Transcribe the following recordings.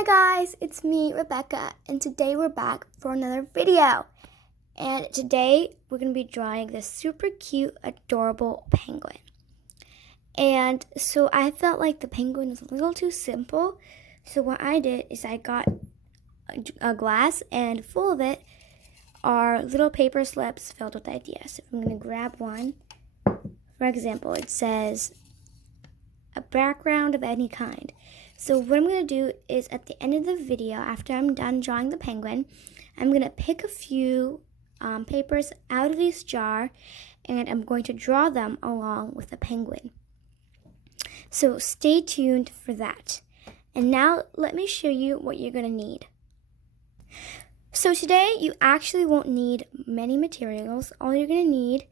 Hi guys, it's me, Rebecca, and today we're back for another video. And today we're going to be drawing this super cute, adorable penguin. And so I felt like the penguin was a little too simple. So what I did is I got a glass, and full of it are little paper slips filled with ideas. So I'm going to grab one. For example, it says a background of any kind. So what I'm going to do is at the end of the video, after I'm done drawing the penguin, I'm going to pick a few papers out of this jar, and I'm going to draw them along with the penguin. So stay tuned for that. And now let me show you what you're going to need. So today you actually won't need many materials. All you're going to need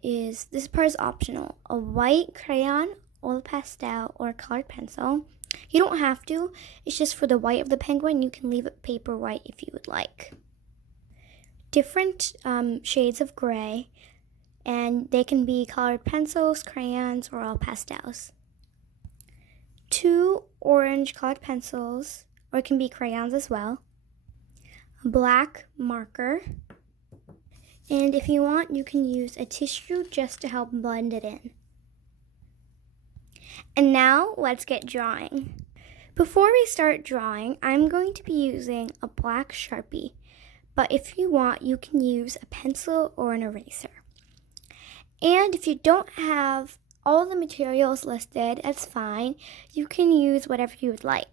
is, this part is optional, a white crayon, oil pastel, or a colored pencil. You don't have to. It's just for the white of the penguin. You can leave it paper white if you would like. Different shades of gray, and they can be colored pencils, crayons, or all pastels. 2 orange colored pencils, or it can be crayons as well. A black marker. And if you want, you can use a tissue just to help blend it in. And now let's get drawing. Before we start drawing, I'm going to be using a black Sharpie, but if you want, you can use a pencil or an eraser. And if you don't have all the materials listed, that's fine. You can use whatever you would like.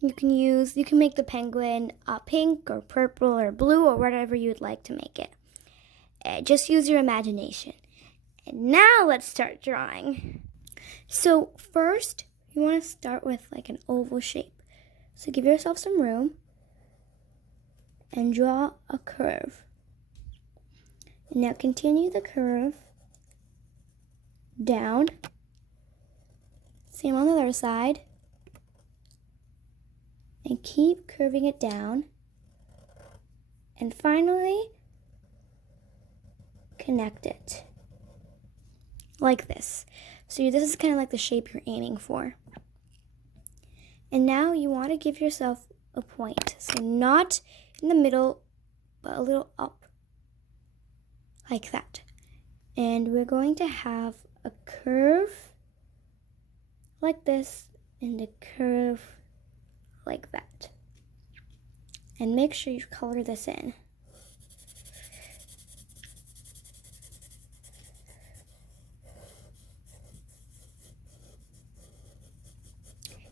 You can make the penguin pink or purple or blue or whatever you would like to make it. Just use your imagination. And now let's start drawing. So first, you want to start with like an oval shape. So give yourself some room and draw a curve. And now continue the curve down. Same on the other side. And keep curving it down. And finally, connect it. Like this. So this is kind of like the shape you're aiming for. And now you want to give yourself a point. So not in the middle, but a little up. Like that. And we're going to have a curve like this and a curve like that. And make sure you color this in.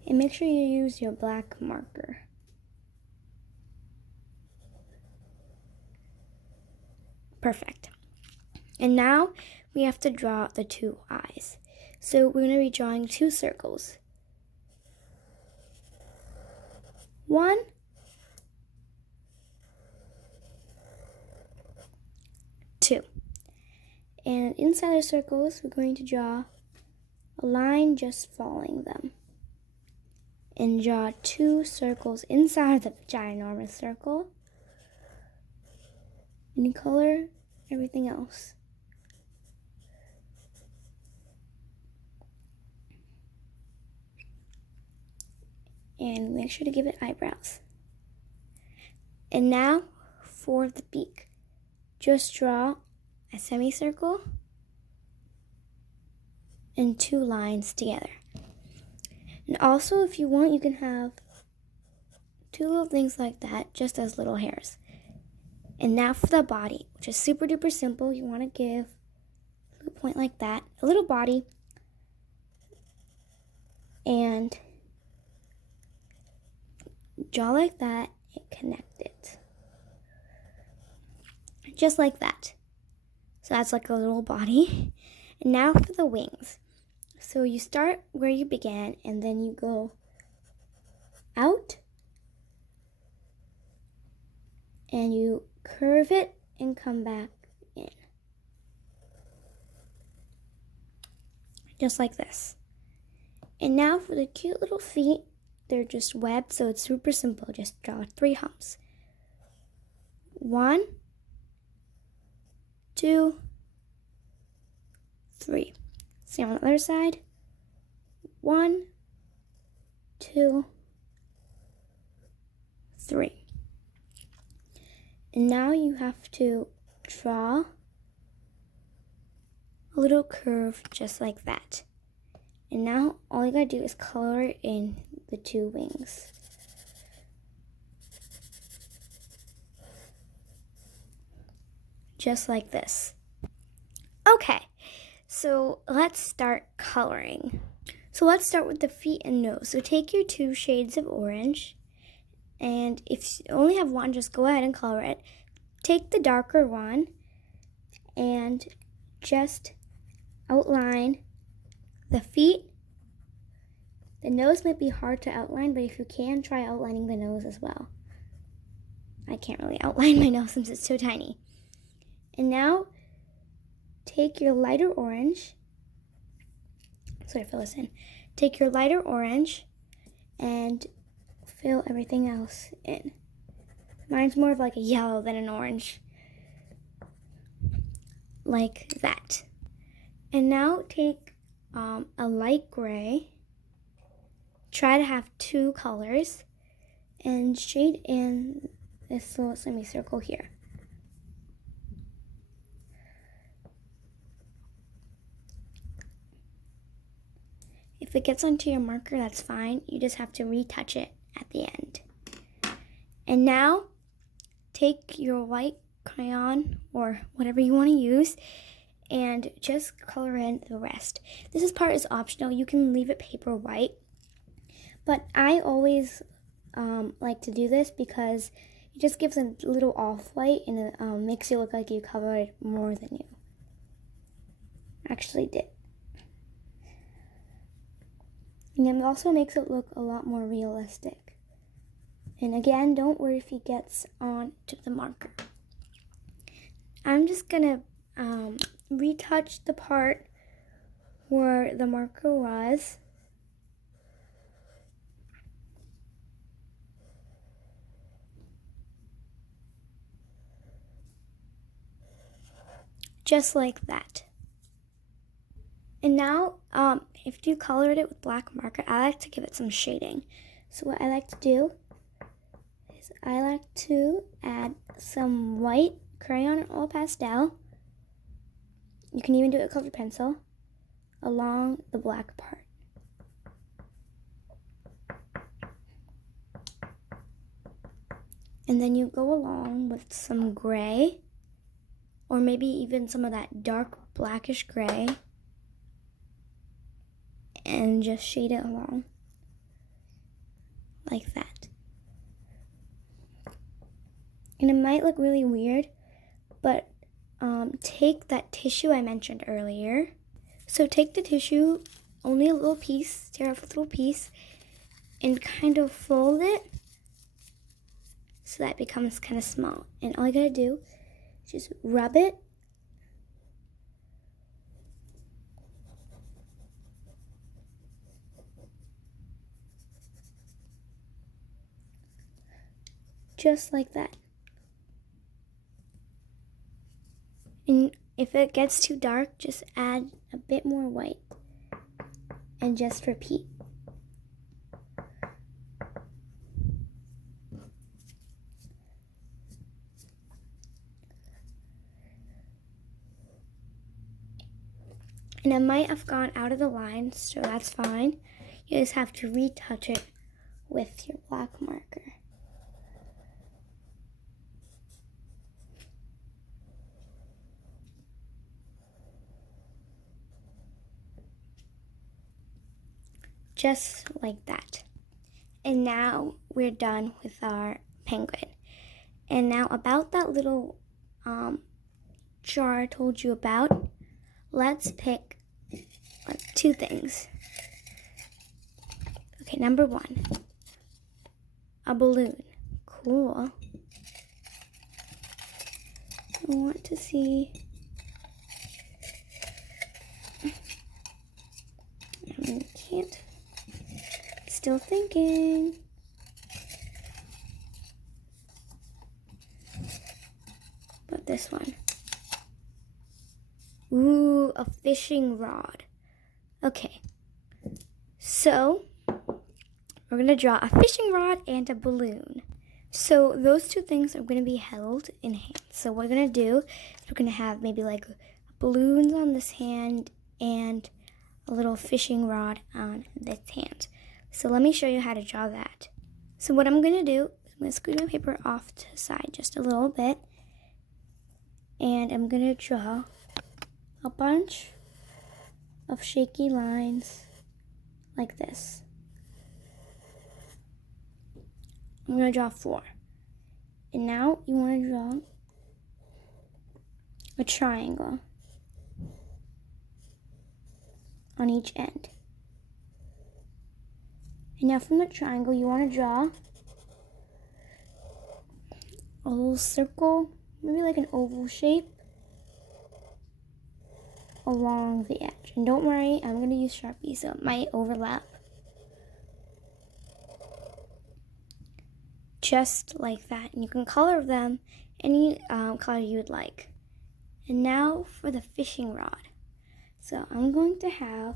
And make sure you use your black marker. Perfect. And now we have to draw the 2 eyes. So we're going to be drawing 2 circles. 1, 2. And inside the circles, we're going to draw a line just following them. And draw 2 circles inside the ginormous circle. And color everything else. And make sure to give it eyebrows. And now for the beak. Just draw a semicircle and 2 lines together. And also, if you want, you can have 2 little things like that, just as little hairs. And now for the body, which is super duper simple. You want to give a little point like that, a little body, and draw like that and connect it. Just like that. So that's like a little body. And now for the wings. So you start where you began, and then you go out, and you curve it and come back in. Just like this. And now for the cute little feet, they're just webbed, so it's super simple. Just draw 3 humps. 1, 2, 3. Same on the other side. 1, 2, 3. And now you have to draw a little curve just like that. And now all you gotta do is color in the 2 wings. Just like this. Okay, so let's start coloring. So let's start with the feet and nose. So take your 2 shades of orange, and if you only have one, just go ahead and color it. Take the darker one and just outline the feet. The nose might be hard to outline, but if you can, try outlining the nose as well. I can't really outline my nose since it's so tiny. And now, take your lighter orange. Sorry, fill this in. Take your lighter orange and fill everything else in. Mine's more of like a yellow than an orange. Like that. And now take a light gray. Try to have 2 colors. And shade in this little semicircle here. If it gets onto your marker, that's fine. You just have to retouch it at the end. And now, take your white crayon or whatever you want to use and just color in the rest. This part is optional. You can leave it paper white. But I always like to do this because it just gives a little off-white and it makes you look like you covered more than you actually did. And it also makes it look a lot more realistic. And again, don't worry if it gets on to the marker. I'm just going to retouch the part where the marker was. Just like that. And now, if you colored it with black marker, I like to give it some shading. So what I like to do is I like to add some white crayon or pastel. You can even do it with colored pencil along the black part. And then you go along with some gray, or maybe even some of that dark blackish gray, and just shade it along like that. And it might look really weird, but take that tissue I mentioned earlier. So take the tissue, only a little piece, tear off a little piece, and kind of fold it so that it becomes kind of small. And all you gotta do is just rub it just like that. And if it gets too dark, just add a bit more white and just repeat. And it might have gone out of the line, so that's fine. You just have to retouch it with your black marker. Just like that. And now we're done with our penguin. And now about that little jar I told you about, let's pick 2 things. Okay, number 1, a balloon. Cool. I want to see. I can't. Still thinking. But this one. Ooh, a fishing rod. Okay. So, we're going to draw a fishing rod and a balloon. So those two things are going to be held in hands. So what we're going to do is we're going to have maybe like balloons on this hand and a little fishing rod on this hand. So let me show you how to draw that. So what I'm going to do is I'm going to scoot my paper off to the side just a little bit. And I'm going to draw a bunch of shaky lines like this. I'm going to draw 4. And now you want to draw a triangle on each end. And now from the triangle, you want to draw a little circle, maybe like an oval shape, along the edge. And don't worry, I'm going to use Sharpie, so it might overlap. Just like that. And you can color them any color you would like. And now for the fishing rod. So I'm going to have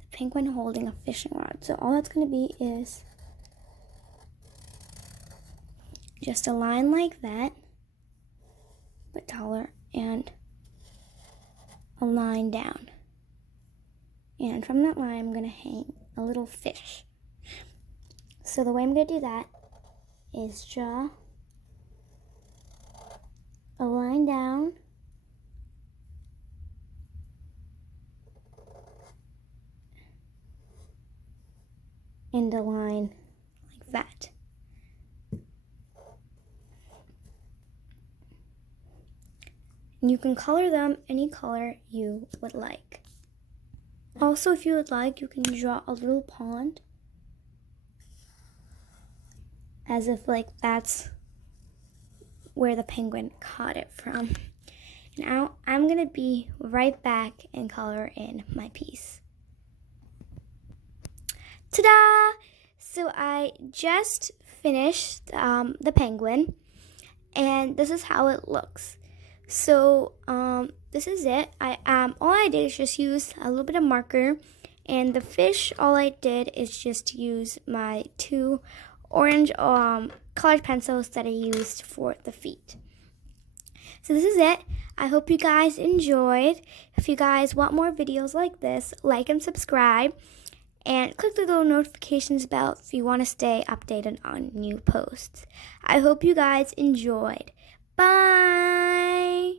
the penguin holding a fishing rod. So all that's going to be is just a line like that, but taller, and a line down. And from that line, I'm going to hang a little fish. So the way I'm going to do that is draw a line down, and a line like that. And you can color them any color you would like. Also, if you would like, you can draw a little pond, as if like that's where the penguin caught it from. Now I'm going to be right back and color in my piece. Ta-da! So I just finished the penguin, and this is how it looks. So this is it. All I did is just use a little bit of marker, and the fish, all I did is just use my 2 orange colored pencils that I used for the feet. So this is it. I hope you guys enjoyed. If you guys want more videos like this, like and subscribe, and click the little notifications bell if you want to stay updated on new posts. I hope you guys enjoyed. Bye!